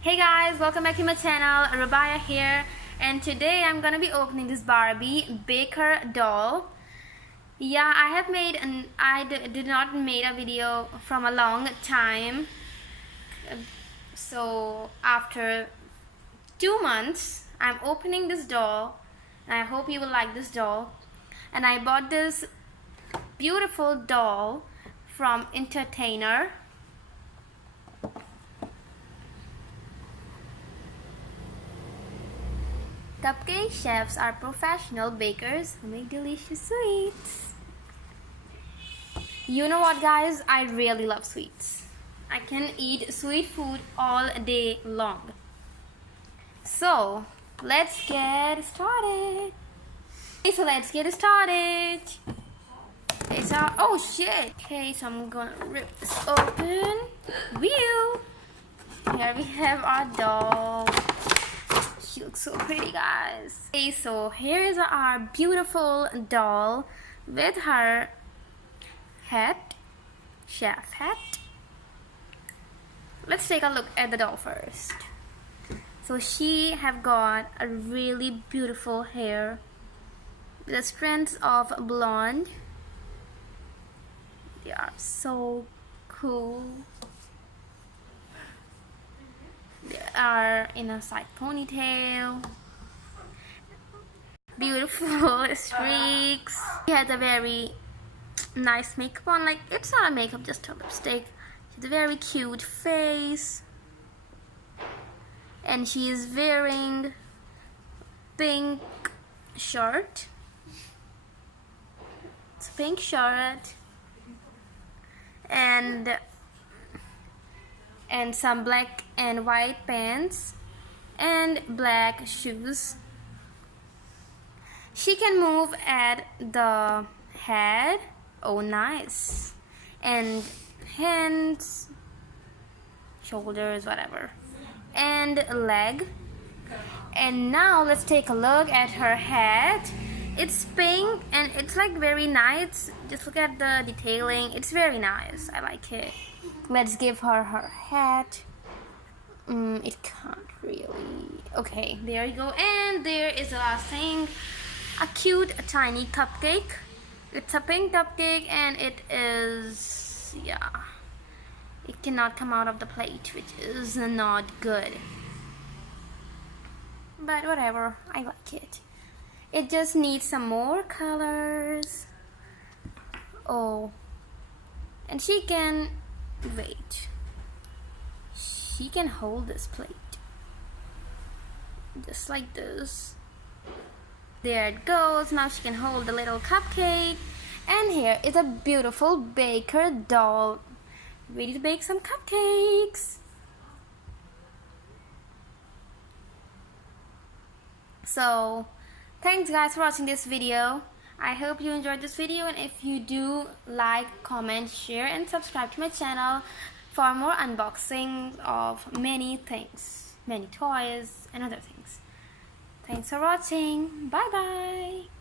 Hey guys, welcome back to my channel. Rabaya here, and today I'm gonna be opening this Barbie Baker doll. Yeah, I did not made a video from a long time. So after 2 months, I'm opening this doll, and I hope you will like this doll. And I bought this beautiful doll from Entertainer. Cupcake chefs are professional bakers who make delicious sweets. You know what, guys? I really love sweets. I can eat sweet food all day long. So, let's get started. Okay, so, oh shit. Okay, so I'm gonna rip this open. Wheel. Here we have our doll. She looks so pretty, guys. Okay, so here is our beautiful doll with her hat, chef hat. Let's take a look at the doll first. So she have got a really beautiful hair, the strands of blonde. They are so cool. They are in a side ponytail. Beautiful streaks. She has a very nice makeup on. Like, it's not a makeup, just a lipstick. She has a very cute face. And she is wearing pink shirt. It's a pink shirt. And some black and white pants and black shoes. She can move at the head, oh nice, and hands, shoulders, whatever, and leg. And now let's take a look at her hat. It's pink and it's like very nice. Just look at the detailing. It's very nice. I like it. Let's give her her hat. It can't really. Okay, there you go. And there is the last thing. A cute tiny cupcake. It's a pink cupcake and it is, yeah, it cannot come out of the plate, which is not good. But whatever, I like it. It just needs some more colors. Oh, and she can, wait, she can hold this plate just like this. There it goes. Now she can hold the little cupcake. And here is a beautiful baker doll ready to bake some cupcakes. So thanks guys for watching this video. I hope you enjoyed this video, and if you do, like, comment, share and subscribe to my channel for more unboxing of many things, many toys and other things. Thanks for watching. Bye bye.